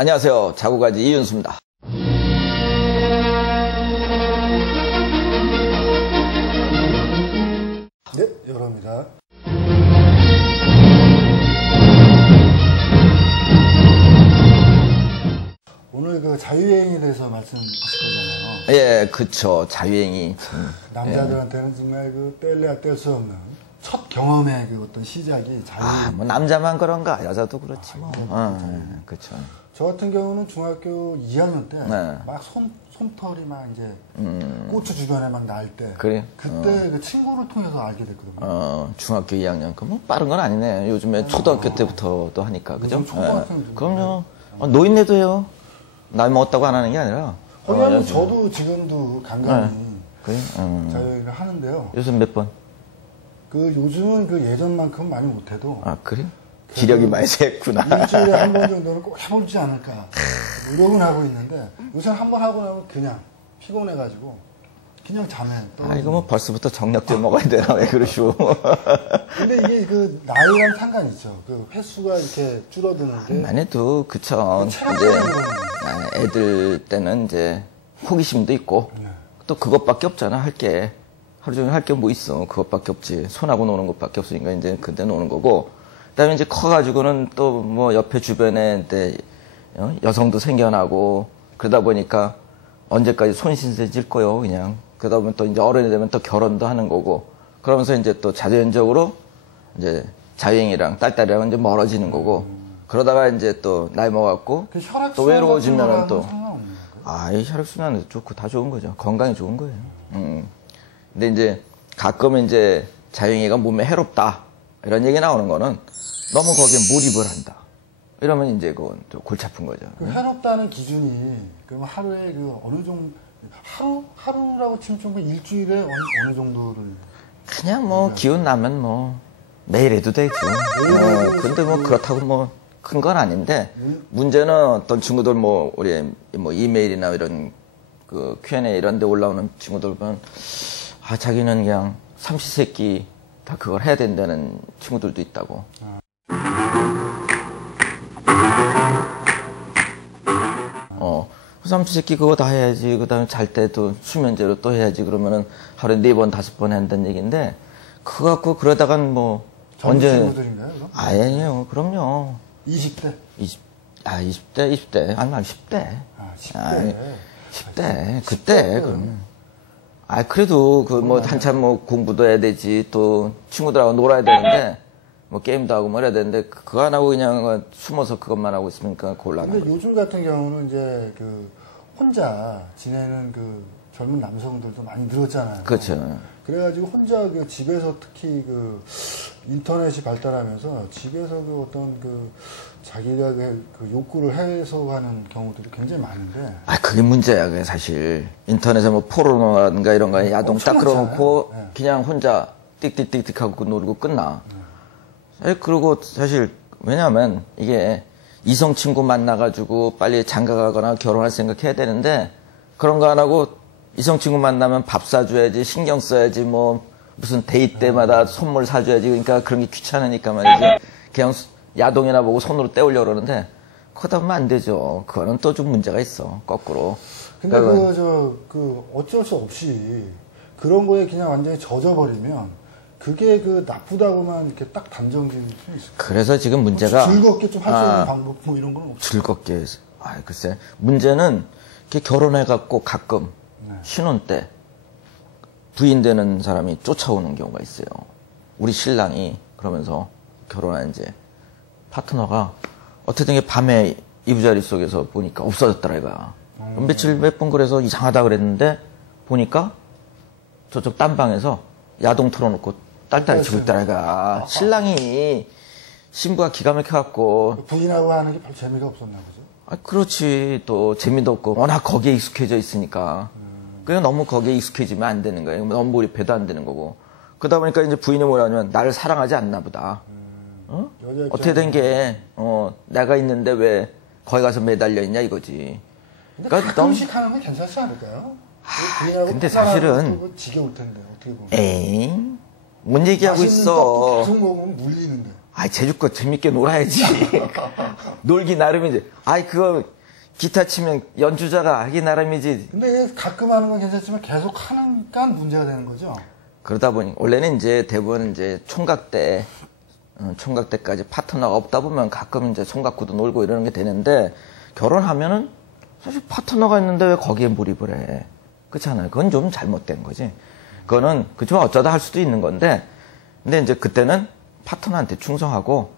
안녕하세요. 자구가지 이윤수입니다. 네, 여러분입니다. 오늘 그 자유여행에 대해서 말씀하실 거잖아요. 예, 그쵸. 자유여행이. 남자들한테는 정말 그 뗄래야 뗄 수 없는 첫 경험의 그 어떤 시작이 자유여행. 뭐 남자만 그런가? 여자도 그렇지 뭐. 그쵸. 저 같은 경우는 중학교 2학년 때 네. 막 솜털이 막 이제 고추 주변에 막 날 때. 그래? 그때 그 친구를 통해서 알게 됐거든요. 중학교 2학년. 그럼 뭐 빠른 건 아니네. 요즘에 초등학교 때부터도 하니까. 그죠? 초등학생 그럼요. 노인네도 해요. 나이 먹었다고 안 하는 게 아니라. 왜냐면 저도 지금도 간간히 그래? 자유여행을 하는데요. 요즘 몇 번? 그 요즘은 그 예전만큼 많이 못해도 아, 그래? 기력이 많이 샜구나. 일주일에 한 번 정도는 꼭 해보지 않을까 노력은 하고 있는데 요새는 한 번 하고 나면 그냥 피곤해가지고 그냥 잠에 이거 뭐 벌써부터 정력제 먹어야 되나? 왜 그러시오? 근데 이게 그 나이랑 상관이 있죠. 그 횟수가 이렇게 줄어드는 게 만 해도 그쵸. 이제 애들 때는 이제 호기심도 있고 또 그것밖에 없잖아. 할 게. 하루 종일 할 게 뭐 있어. 그것밖에 없지. 손하고 노는 것밖에 없으니까 이제 그때 노는 거고. 그다음에 이제 커가지고는 또 뭐 옆에 주변에 여성도 생겨나고 그러다 보니까 언제까지 손신세질 거요, 그냥. 그러다 보면 또 이제 어른이 되면 또 결혼도 하는 거고. 그러면서 이제 또 자연적으로 이제 자유행이랑 딸딸이랑 이제 멀어지는 거고. 그러다가 이제 또 나이 먹었고 그 또 외로워지면은 또. 이 혈액순환은 좋고 다 좋은 거죠. 건강에 좋은 거예요. 근데 이제 가끔 이제 자유행위가 몸에 해롭다. 이런 얘기 나오는 거는 너무 거기에 몰입을 한다. 이러면 이제 그건 좀 골치 아픈 거죠. 그 해롭다는 기준이 그럼 하루에 그 어느 정도 하루라고 치면 좀 일주일에 어느 정도를 그냥 뭐 기운 나면 뭐 매일 해도 되죠. 근데 뭐 그렇다고 뭐 큰 건 아닌데 문제는 어떤 친구들 뭐 우리 뭐 이메일이나 이런 그 Q&A 이런 데 올라오는 친구들 보면 자기는 그냥 삼시세끼 다 그걸 해야 된다는 친구들도 있다고. 삼시세끼 그거 다 해야지. 그 다음에 잘 때도 수면제로 또 해야지. 그러면은 하루에 4번, 5번 한다는 얘기인데, 그거 갖고 그러다간 뭐, 언제. 친구들인가요, 그럼? 아니에요. 그럼요. 20대? 20대. 아니, 10대. 10대. 10대. 그때, 그럼. 그래도 그 뭐 한참 뭐 공부도 해야 되지. 또 친구들하고 놀아야 되는데, 뭐 게임도 하고 뭐 해야 되는데 그거 안 하고 그냥 숨어서 그것만 하고 있으니까 곤란한 근데 거죠. 요즘 같은 경우는 이제 그 혼자 지내는 그 젊은 남성들도 많이 늘었잖아요. 그렇죠. 그래가지고 혼자 그 집에서 특히 그 인터넷이 발달하면서 집에서 그 어떤 그 자기가 그 욕구를 해소하는 경우들이 굉장히 많은데. 그게 문제야. 그게 사실 인터넷에 뭐 포르노라든가 이런 거 야동 딱 끌어놓고 그냥 혼자 띡띡띡띡 하고 놀고 끝나. 그리고 사실 왜냐하면 이게 이성 친구 만나가지고 빨리 장가가거나 결혼할 생각해야 되는데 그런 거 안 하고 이성 친구 만나면 밥 사줘야지, 신경 써야지, 뭐 무슨 데이트 때마다 선물 사줘야지. 그러니까 그런 게 귀찮으니까 말이지. 그냥 야동이나 보고 손으로 때우려고 그러는데 그러다 보면 안 되죠. 그거는 또 좀 문제가 있어. 거꾸로. 근데 어쩔 수 없이 그런 거에 그냥 완전히 젖어버리면 그게 그 나쁘다고만 이렇게 딱 단정 지을 수 있을까요? 그래서 지금 문제가 즐겁게 좀 할 수 있는 방법 뭐 이런 건 없어요? 즐겁게 글쎄 문제는 이렇게 결혼해갖고 가끔 신혼 때 부인 되는 사람이 쫓아오는 경우가 있어요. 우리 신랑이 그러면서 결혼한 이제 파트너가 어쨌든 게 밤에 이부자리 속에서 보니까 없어졌더라 이거야. 며칠 몇 번 그래서 이상하다 그랬는데 보니까 저쪽 딴 방에서 야동 틀어놓고 딸딸이 치고 있더라 이거야. 신랑이 신부가 기가 막혀갖고 부인하고 하는 게 별 재미가 없었나 보죠? 그렇지. 또 재미도 없고 워낙 거기에 익숙해져 있으니까 그냥 너무 거기에 익숙해지면 안 되는 거예요. 너무 몰입해도 안 되는 거고. 그러다 보니까 이제 부인이 뭐라냐면 나를 사랑하지 않나 보다. 어떻게 된 게 내가 있는데 왜 거기 가서 매달려 있냐 이거지. 근데 가끔씩 하는 건 괜찮지 않을까요? 근데 사실은 지겨울 텐데 어떻게 보면. 에잉 뭔 얘기하고 있어. 계속 먹으면 물리는데. 아이, 제주껏 재밌게 놀아야지. 놀기 나름이지. 아이, 그거 기타 치면 연주자가 하기 나름이지. 근데 가끔 하는 건 괜찮지만 계속 하니까 문제가 되는 거죠. 그러다 보니, 원래는 이제 대부분 이제 총각 때까지 파트너가 없다 보면 가끔 이제 총각구도 놀고 이러는 게 되는데, 결혼하면은 사실 파트너가 있는데 왜 거기에 몰입을 해. 그렇잖아요. 그건 좀 잘못된 거지. 그거는, 그치만 어쩌다 할 수도 있는 건데, 근데 이제 그때는 파트너한테 충성하고,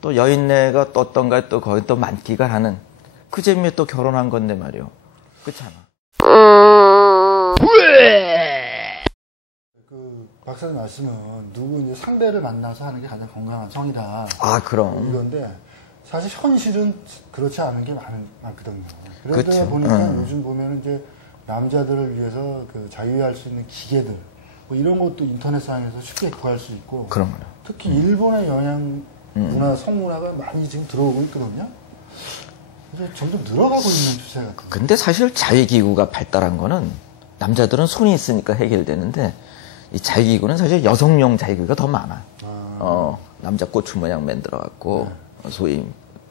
또 여인네가 또 어떤가 또 거기 또 만끽을 하는, 그 재미에 또 결혼한 건데 말이요. 그렇잖아. 그 박사님 말씀은 누구 이제 상대를 만나서 하는 게 가장 건강한 성이다. 아, 그럼. 이건데 사실 현실은 그렇지 않은 게 많거든요. 그러다 그쵸. 보니까 요즘 보면 이제 남자들을 위해서 그 자유할 수 있는 기계들 뭐 이런 것도 인터넷상에서 쉽게 구할 수 있고. 그럼요. 특히 일본의 영양 문화, 성문화가 많이 지금 들어오고 있거든요. 그래서 점점 늘어가고 있는 추세가. 근데 사실 자위기구가 발달한 거는 남자들은 손이 있으니까 해결되는데 이 자위기구는 사실 여성용 자위기구가 더 많아. 남자 고추 모양 만들어갖고 소위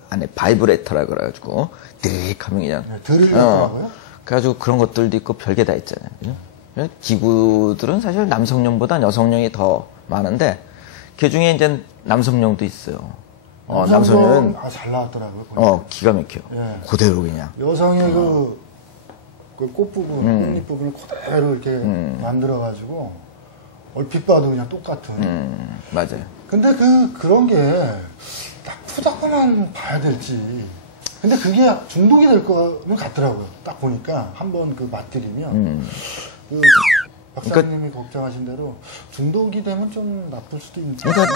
안에 바이브레터라 그래가지고 드릭하면 그냥 드릴이더라고요. 그래가지고 그런 것들도 있고 별게 다 있잖아요. 그죠? 기구들은 사실 남성용보다 여성용이 더 많은데 그 중에 이제 남성용도 있어요. 남성용은 잘 나왔더라고요. 보니까. 기가 막혀. 예. 그대로 그냥. 여성의 그 꽃부분, 꽃잎 부분을 그대로 이렇게 만들어가지고 얼핏 봐도 그냥 똑같은. 맞아요. 근데 그런 게 나쁘다고만 봐야 될지. 근데 그게 중독이 될 거는 같더라고요. 딱 보니까 한번 그 맛들이면. 그 박사님이 걱정하신 대로 중독이 되면 좀 나쁠 수도 있는. 그러니까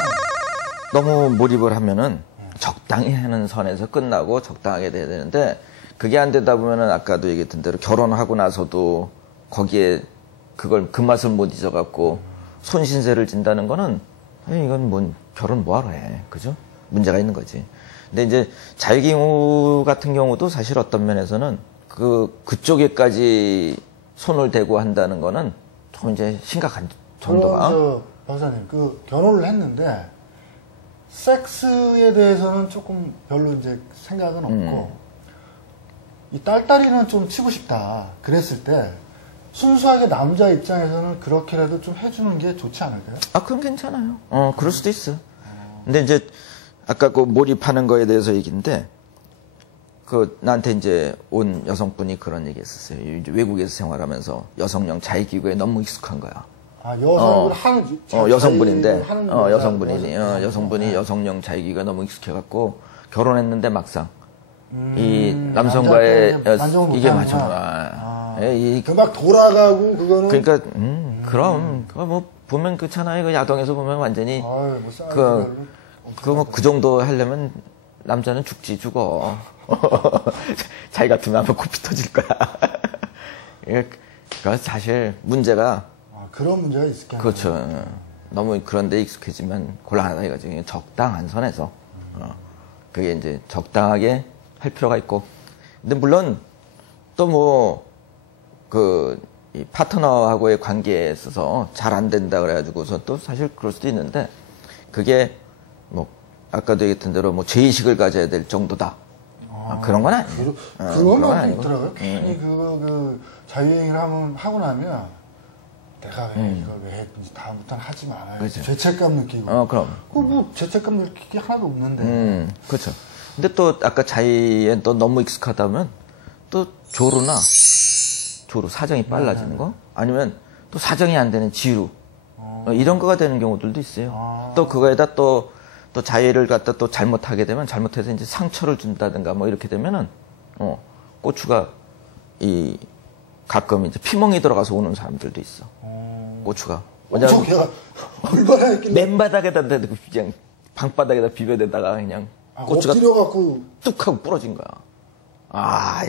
너무 몰입을 하면은 적당히 하는 선에서 끝나고 적당하게 돼야 되는데 그게 안 되다 보면은 아까도 얘기했던 대로 결혼하고 나서도 거기에 그걸 그 맛을 못 잊어갖고 손신세를 진다는 거는 이건 뭐 결혼 뭐하러 해. 그죠? 문제가 있는 거지. 근데 이제 자유기구 같은 경우도 사실 어떤 면에서는 그쪽에까지 손을 대고 한다는 거는 좀 이제 심각한 정도가. 그럼 박사님 결혼을 했는데 섹스에 대해서는 조금 별로 이제 생각은 없고 이 딸딸이는 좀 치고 싶다 그랬을 때 순수하게 남자 입장에서는 그렇게라도 좀 해주는 게 좋지 않을까요? 그럼 괜찮아요. 그럴 수도 있어. 근데 이제 아까 그 몰입하는 거에 대해서 얘기인데 나한테 이제 온 여성분이 그런 얘기 했었어요. 이제 외국에서 생활하면서 여성용 자위기구에 너무 익숙한 거야. 여성분인데 여성분이 여성용 자위기구가 너무 익숙해갖고 결혼했는데 막상 이 남성과의 이게 맞아. 막 돌아가고 그거는. 그러니까 그럼 그거 뭐 보면 그렇잖아요. 그 야동에서 보면 완전히 그 정도 하려면 남자는 죽어. 자기 같으면 아마 코피 터질 거야. 그 사실 문제가. 그런 문제가 있을까요? 그렇죠. 너무 그런데 익숙해지면 곤란하다 이거지. 적당한 선에서. 그게 이제 적당하게 할 필요가 있고. 근데 물론 또 이 파트너하고의 관계에 있어서 잘 안 된다 그래가지고서 또 사실 그럴 수도 있는데 그게 아까도 얘기했던 대로 죄의식을 가져야 될 정도다. 그런 건 아니에요. 그런 건 있더라고요. 괜히 자유행위를 하고 나면 내가 이걸 왜 다음부터는 하지 말아요. 그렇죠. 죄책감 느끼고. 그럼. 죄책감 느낄 게 하나도 없는데. 그렇죠. 근데 또 아까 자위에 또 너무 익숙하다면 또 조루 사정이 빨라지는 거 아니면 또 사정이 안 되는 지루 이런 거가 되는 경우들도 있어요. 또 그거에다 또 자위를 갖다 또 잘못하게 되면 잘못해서 이제 상처를 준다든가 이렇게 되면은 고추가 가끔 이제 피멍이 들어가서 오는 사람들도 있어. 고추가. 왜냐면 얼마나 했길래 맨바닥에다 그냥 방바닥에다 비벼대다가 그냥 고추가 엎드려갖고 뚝 하고 부러진 거야.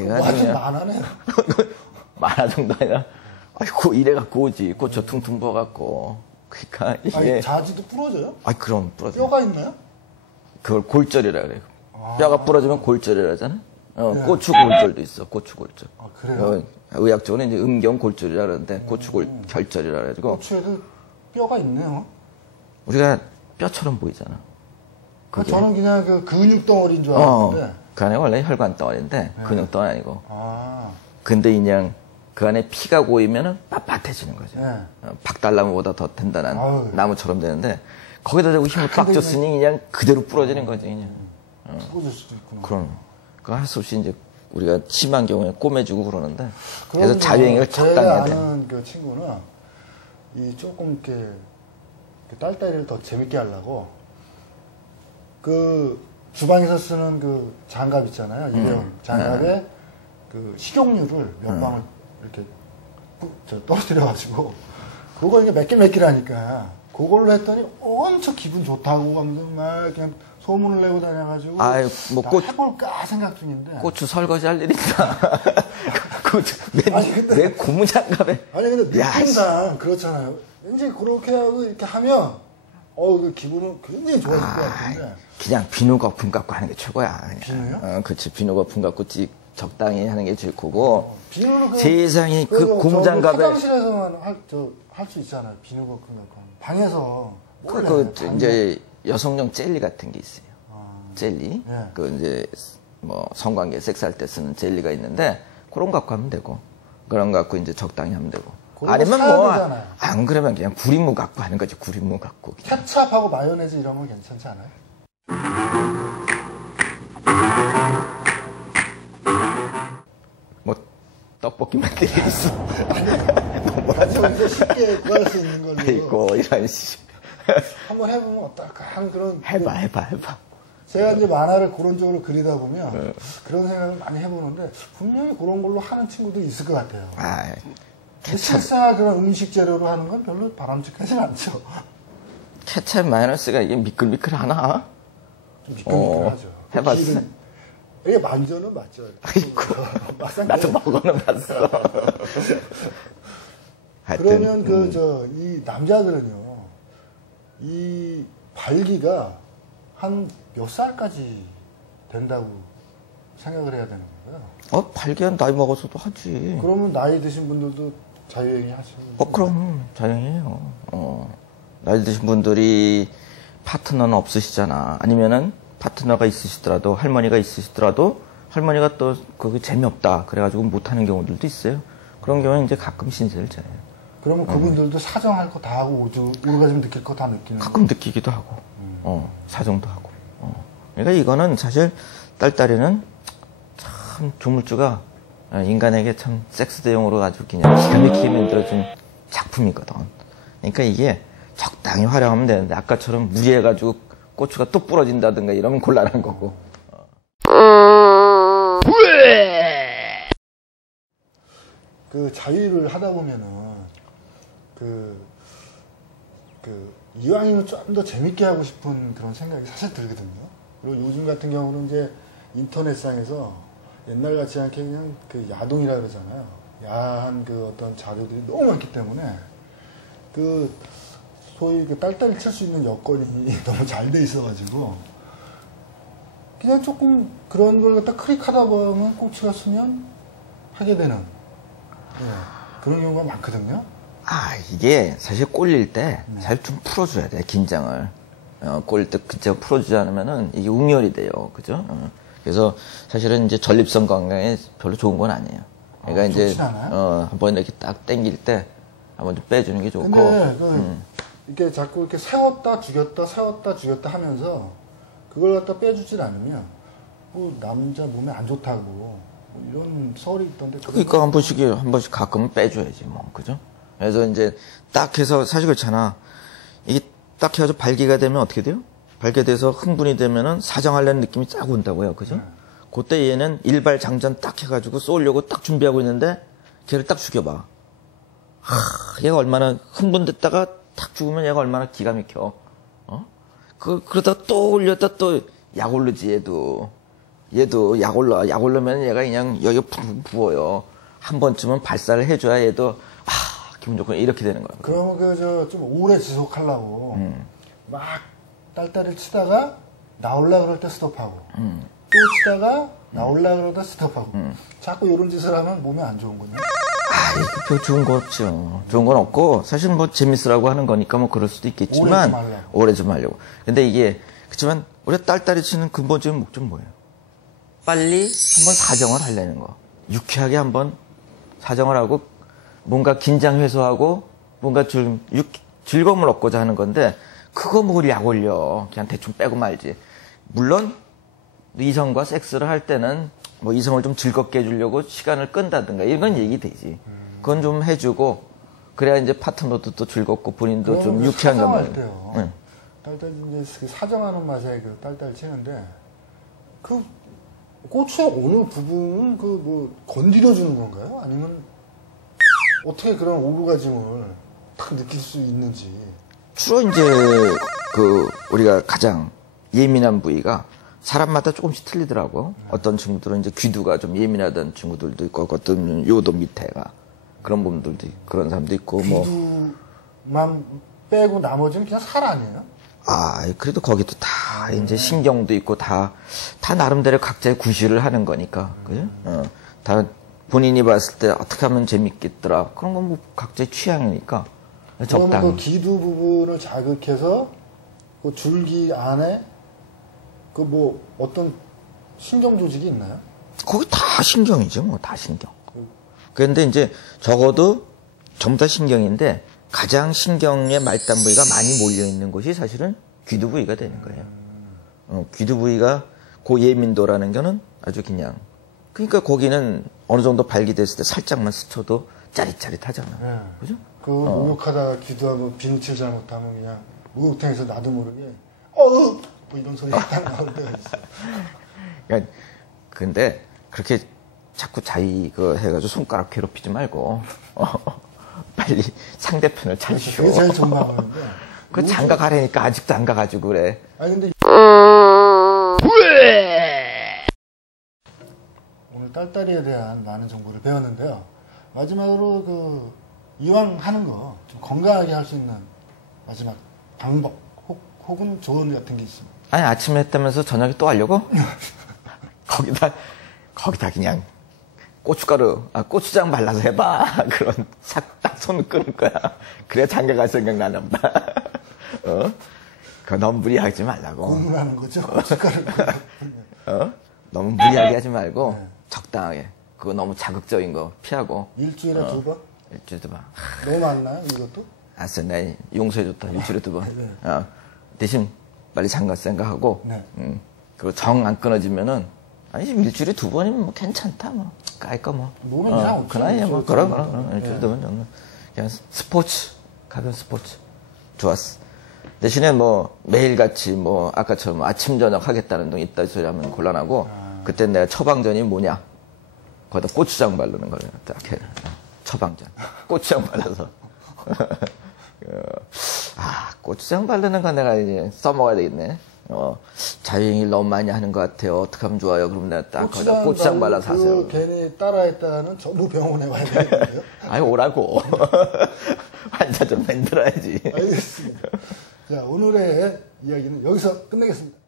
이거 완전 만하네. 만화 정도 아니라 이래갖고 오지. 고추 퉁퉁 부어갖고. 그러니까 이게 자지도 부러져요? 그럼 부러져. 뼈가 있나요? 그걸 골절이라 그래. 뼈가 부러지면 골절이라잖아. 고추 골절도 있어. 고추 골절. 그래요? 의학적으로 이제 음경 골절이라 그러는데 고추 결절이라 그래가지고. 고추에도 뼈가 있네요. 우리가 뼈처럼 보이잖아. 저는 그냥 그 근육 덩어리인 줄 알았는데. 그 안에 원래 혈관 덩어리인데 네. 근육 덩어리 아니고. 아. 근데 그냥 그 안에 피가 고이면은 빳빳해지는 거죠. 네. 박달나무보다 더 단단한 아유. 나무처럼 되는데 거기다 대고 힘을 빡 근데 줬으니 그냥 그대로 부러지는 거지 그냥. 부러질 수도 있구나. 그럼 그 할 수 없이 이제 우리가 심한 경우에 꼬매주고 그러는데 그래서 그럼요. 자유행위를 적당히 해야 돼. 제가 아는 그 친구는 이 조금 이렇게 딸딸이를 더 재밌게 하려고 그 주방에서 쓰는 그 장갑 있잖아요. 일회용 장갑에 그 식용유를 몇 방울 이렇게 떨어뜨려가지고 그거 이게 매낄매낄하니까 그걸로 했더니 엄청 기분 좋다고 하면서 막 그냥 소문을 내고 다녀가지고 아유, 뭐 해볼까 생각 중인데 고추 설거지 할 일 있다. 아니, 근데- 내 고무장갑에. 아니 근데 야, 느낌상 그렇잖아요. 왠지 그렇게 하고 이렇게 하면 그 기분은 굉장히 좋아질 것 같은데 그냥 비누 거품 갖고 하는 게 최고야. 그냥. 비누요? 그렇지. 비누 거품 갖고 적당히 하는 게 제일 크고. 비누는 세상에 그 고무장갑에. 화장실에서만 할 수 있잖아요. 비누 거품 갖고 방에서 몰래 이제 여성용 젤리 같은 게 있어요. 아. 젤리. 예. 그 이제 뭐 성관계 섹스할 때 쓰는 젤리가 있는데 그런 거 갖고 하면 되고. 그런 거 갖고 이제 적당히 하면 되고. 그런 거 아니면 사야 뭐 되잖아요. 안 그러면 그냥 구리무 갖고 하는 거지. 구리무 갖고. 그냥. 케찹하고 마요네즈 이런 건 괜찮지 않아요? 뭐 떡볶이만 되어 있어. 가져오면서 쉽게 구할 수 있는 걸로 있고 이런 식. 한번 해보면 어떨까 하는 그런 해봐. 제가 이제 만화를 그런 쪽으로 그리다 보면 그런 생각을 많이 해보는데 분명히 그런 걸로 하는 친구도 있을 것 같아요. 아, 실사 그런 음식 재료로 하는 건 별로 바람직하진 않죠. 케찹 마요네즈가 이게 미끌미끌하나? 좀 미끌미끌하죠. 해봤어? 이게 만져는 맞죠. 아이고, 막상 나도 먹어는 봤어. 하여튼, 그러면 이 남자들은요, 이 발기가 한 몇 살까지 된다고 생각을 해야 되는 거예요? 발기한 나이 먹어서도 하지. 그러면 나이 드신 분들도 자유행위 하시는 그럼 자연이에요. 나이 드신 분들이 파트너는 없으시잖아. 아니면은 파트너가 있으시더라도 할머니가 있으시더라도 할머니가 또 그게 재미없다 그래가지고 못하는 경우들도 있어요. 그런 경우는 이제 가끔 신세를 져요. 그러면 그분들도 사정할 거 다 하고 오르가즘 느낄 거 다 느끼는 가끔 느끼기도 하고, 사정도 하고. 그러니까 이거는 사실 딸딸이는 참 조물주가 인간에게 참 섹스 대용으로 아주 그냥 기가 막히게 만들어준 작품이거든. 그러니까 이게 적당히 활용하면 되는데 아까처럼 무리해가지고 고추가 또 부러진다든가 이러면 곤란한 거고. 그 자유를 하다 보면은 이왕이면 좀 더 재밌게 하고 싶은 그런 생각이 사실 들거든요. 그리고 요즘 같은 경우는 이제 인터넷상에서 옛날 같지 않게 그냥 그 야동이라 그러잖아요. 야한 그 어떤 자료들이 너무 많기 때문에 그 소위 그 딸딸이 칠 수 있는 여건이 너무 잘 돼 있어가지고 그냥 조금 그런 걸 갖다 클릭하다 보면 꼬치가 쓰면 하게 되는 그런 경우가 많거든요. 이게 사실 꼴릴 때 잘 좀 풀어줘야 돼, 긴장을. 꼴릴 때 긴장 풀어주지 않으면은 이게 웅열이 돼요. 그죠? 그래서 사실은 이제 전립선 건강에 별로 좋은 건 아니에요. 그러니까 이제, 좋진 않아요? 한번 이렇게 딱 당길 때 한번 좀 빼주는 게 좋고. 근데 이렇게 자꾸 이렇게 세웠다 죽였다 하면서 그걸 갖다 빼주질 않으면 뭐 남자 몸에 안 좋다고 뭐 이런 썰이 있던데. 그러니까 한 번씩 가끔은 빼줘야지, 뭐. 그죠? 그래서 이제 딱 해서 사실 그렇잖아. 이게 딱 해서 발기가 되면 어떻게 돼요? 발기가 돼서 흥분이 되면은 사정하려는 느낌이 쫙 온다고요. 그죠? 그때 얘는 일발장전 딱 해가지고 쏘려고 딱 준비하고 있는데 걔를 딱 죽여봐. 얘가 얼마나 흥분됐다가 탁 죽으면 얘가 얼마나 기가 막혀. 그러다 또 올렸다 또 약 오르지, 얘도 약 올라. 약 오르면 얘가 그냥 여기가 푹 부어요. 한 번쯤은 발사를 해줘야 얘도 기분 좋고 이렇게 되는 거야. 그러면 좀 오래 지속하려고 막 딸딸이를 치다가 나올라 그럴 때 스톱하고 또 치다가 나올라 그러다 스톱하고 자꾸 이런 짓을 하면 몸에 안 좋은 거냐? 별 좋은 거 없죠. 좋은 건 없고 사실 뭐 재밌으라고 하는 거니까 뭐 그럴 수도 있겠지만 오래 좀 하려고. 근데 이게 그렇지만 우리가 딸딸이 치는 근본적인 목적 뭐예요? 빨리 한번 사정을 하려는 거. 유쾌하게 한번 사정을 하고 뭔가 긴장 해소하고 뭔가 좀 즐거움을 얻고자 하는 건데 그거 뭘 약 올려. 그냥 대충 빼고 말지. 물론 이성과 섹스를 할 때는 뭐 이성을 좀 즐겁게 해주려고 시간을 끈다든가 이런 얘기 되지. 그건 좀 해주고 그래야 이제 파트너도 또 즐겁고 본인도 좀 유쾌한 감을. 사정할 때요. 응. 딸딸 이제 사정하는 맛에 그 딸딸 치는데 그 고추의 어느 부분을 그 뭐 건드려 주는 건가요? 아니면 어떻게 그런 오르가즘을 딱 느낄 수 있는지. 주로 이제 그 우리가 가장 예민한 부위가 사람마다 조금씩 틀리더라고. 어떤 친구들은 이제 귀두가 좀 예민하다는 친구들도 있고, 어떤 요도 밑에가 그런 부분들도 있고, 그런 사람도 있고, 뭐. 귀두만 빼고 나머지는 그냥 살 아니에요? 아, 그래도 거기도 다 이제 신경도 있고 다 나름대로 각자의 구실을 하는 거니까. 그죠? 다 본인이 봤을 때 어떻게 하면 재밌겠더라. 그런 건 뭐 각자의 취향이니까. 그러면 적당히. 그 귀두 부분을 자극해서 그 줄기 안에 그 뭐 어떤 신경 조직이 있나요? 거기 다 신경이죠, 뭐, 다 신경. 그런데 이제 적어도 전부 다 신경인데 가장 신경의 말단 부위가 많이 몰려 있는 곳이 사실은 귀두 부위가 되는 거예요. 귀두 부위가 그 예민도라는 거는 아주 그냥. 그러니까 거기는 어느 정도 발기됐을 때 살짝만 스쳐도 짜릿짜릿하잖아. 네. 그죠? 그 목욕하다가 귀두하고 비누칠 잘못하면 그냥 목욕탕에서 나도 모르게 뭐 이런 소리가 딱 나올 때가 있어요. 그러니까 근데 그렇게 자꾸 자기 그 해가지고 손가락 괴롭히지 말고 빨리 상대편을 찾으시오. 그게 제일 존망하는데. 그 장가 가라니까 아직도 안 가가지고 그래. 아니 근데 오늘 딸딸이에 대한 많은 정보를 배웠는데요. 마지막으로 그 이왕 하는 거 좀 건강하게 할 수 있는 마지막 방법 혹은 조언 같은 게 있습니다. 아니 아침에 했다면서 저녁에 또 하려고? 거기다 그냥 고추장 발라서 해봐. 그런 딱 손을 끄는 거야. 그래야 장가 갈 생각 나나 보다. 그거 너무 무리하지 말라고. 고문하는 거죠? 고춧가루. 너무 무리하게 하지 말고 적당하게. 그거 너무 자극적인 거 피하고. 일주일에 2번? 일주일에 2번. 너무 많나요, 이것도? 알았어, 나 용서해줬다. 일주일에 2번. 대신 빨리 장가 생각하고. 네. 그리고 정 안 끊어지면은 아니 일주일에 2번이면 뭐 괜찮다 뭐 깔까 뭐. 뭐는 이상 없죠. 그 나이에 뭐 그럼 일주일에 2번 정도. 그냥 스포츠 가벼운 스포츠 좋았어. 대신에 뭐 매일같이 뭐 아까처럼 아침 저녁 하겠다는 동 있다 소리 하면 곤란하고 그때 내가 처방전이 뭐냐 거기다 고추장 바르는 거예요. 딱 해. 처방전 고추장 발라서 고추장 바르는 건 내가 이제 써먹어야 되겠네. 자유행위를 너무 많이 하는 것 같아요. 어떻게 하면 좋아요? 그럼 내가 딱 거기다 고추장 발라서 하세요. 괜히 따라했다는 전부 병원에 와야 되는데요. 아니 오라고. 환자 좀 만들어야지. 알겠습니다. 자, 오늘의 이야기는 여기서 끝내겠습니다.